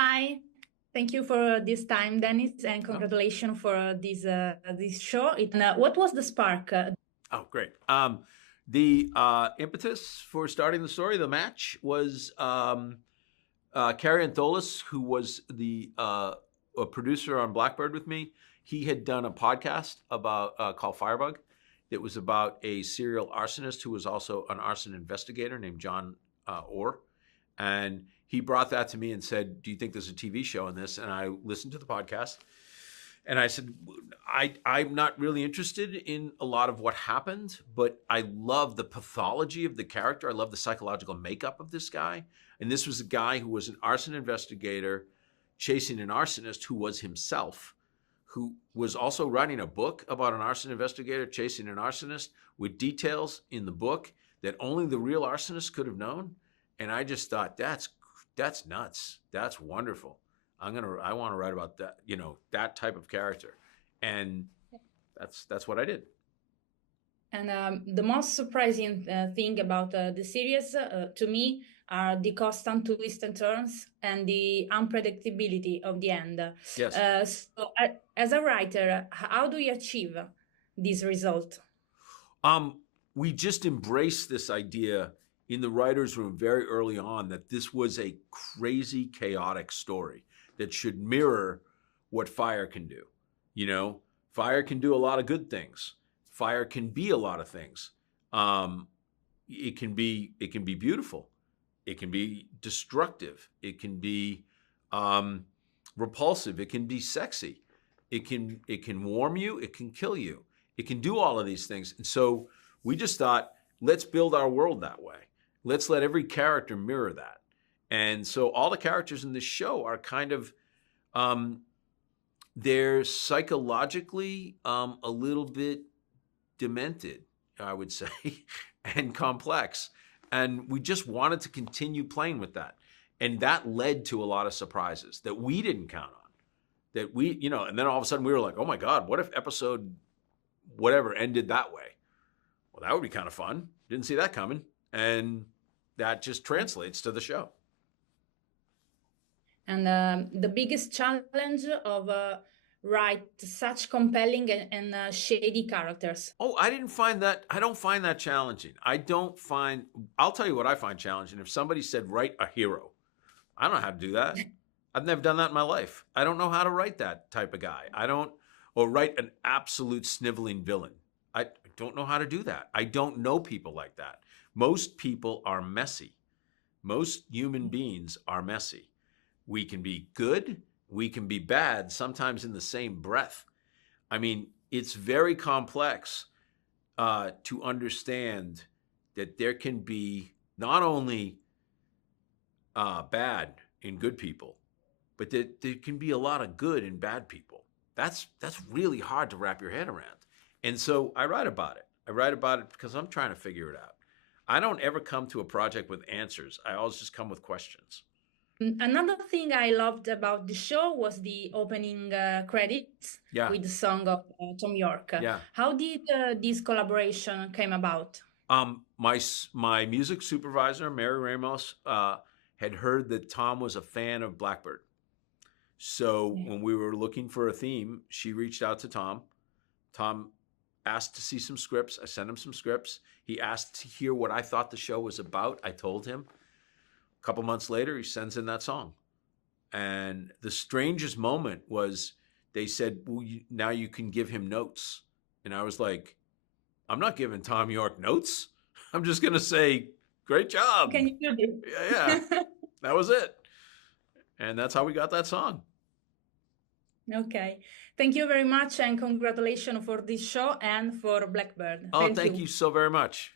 Hi, thank you for this time, Dennis, and Oh, congratulations for this show. What was the spark? oh, great. The impetus for starting the story, the match, was Carrie Antholis, who was the a producer on Blackbird with me. He had done a podcast about called Firebug. It was about a serial arsonist who was also an arson investigator named John Orr, and he brought that to me and said, "Do you think there's a TV show on this?" And I listened to the podcast, and I said, I'm not really interested in a lot of what happened, but I love the pathology of the character. I love the psychological makeup of this guy. And this was a guy who was an arson investigator chasing an arsonist who was himself, who was also writing a book about an arson investigator chasing an arsonist with details in the book that only the real arsonist could have known. And I just thought, that's nuts. That's wonderful. I want to write about that, that type of character, and that's what I did. And the most surprising thing about the series to me are the constant twists and turns and the unpredictability of the end. Yes. As a writer, how do you achieve this result? We just embraced this idea in the writers' room very early on that this was a crazy, chaotic story that should mirror what fire can do. Fire can do a lot of good things. Fire can be a lot of things. It can be beautiful. It can be destructive. It can be repulsive. It can be sexy. It can warm you. It can kill you. It can do all of these things. And so we just thought, let's build our world that way. Let's let every character mirror that. And so all the characters in this show are kind of, they're psychologically a little bit demented, I would say, and complex. And we just wanted to continue playing with that. And that led to a lot of surprises that we didn't count on. That and then all of a sudden we were like, oh my God, what if episode whatever ended that way? Well, that would be kind of fun. Didn't see that coming. And that just translates to the show. And the biggest challenge of write such compelling and shady characters. Oh, I don't find that challenging. I'll tell you what I find challenging. If somebody said, write a hero, I don't know how to do that. I've never done that in my life. I don't know how to write that type of guy. Or write an absolute sniveling villain. I don't know how to do that. I don't know people like that. Most people are messy. Most human beings are messy. We can be good, we can be bad, sometimes in the same breath. I mean, it's very complex to understand that there can be not only bad in good people, but that there can be a lot of good in bad people. That's really hard to wrap your head around. And so I write about it. I write about it because I'm trying to figure it out. I don't ever come to a project with answers. I always just come with questions. Another thing I loved about the show was the opening credits with the song of Thom Yorke. Yeah. How did this collaboration came about? My music supervisor, Mary Ramos, had heard that Tom was a fan of Blackbird. So when we were looking for a theme, she reached out to Tom. Tom asked to see some scripts. I sent him some scripts. He asked to hear what I thought the show was about. I told him. A couple months later, he sends in that song. And the strangest moment was they said, well, now you can give him notes. And I was like, I'm not giving Thom Yorke notes. I'm just going to say, great job. Can you do it? Yeah. That was it. And that's how we got that song. Okay. Thank you very much, and congratulations for this show and for Blackbird. Oh, thank you so very much.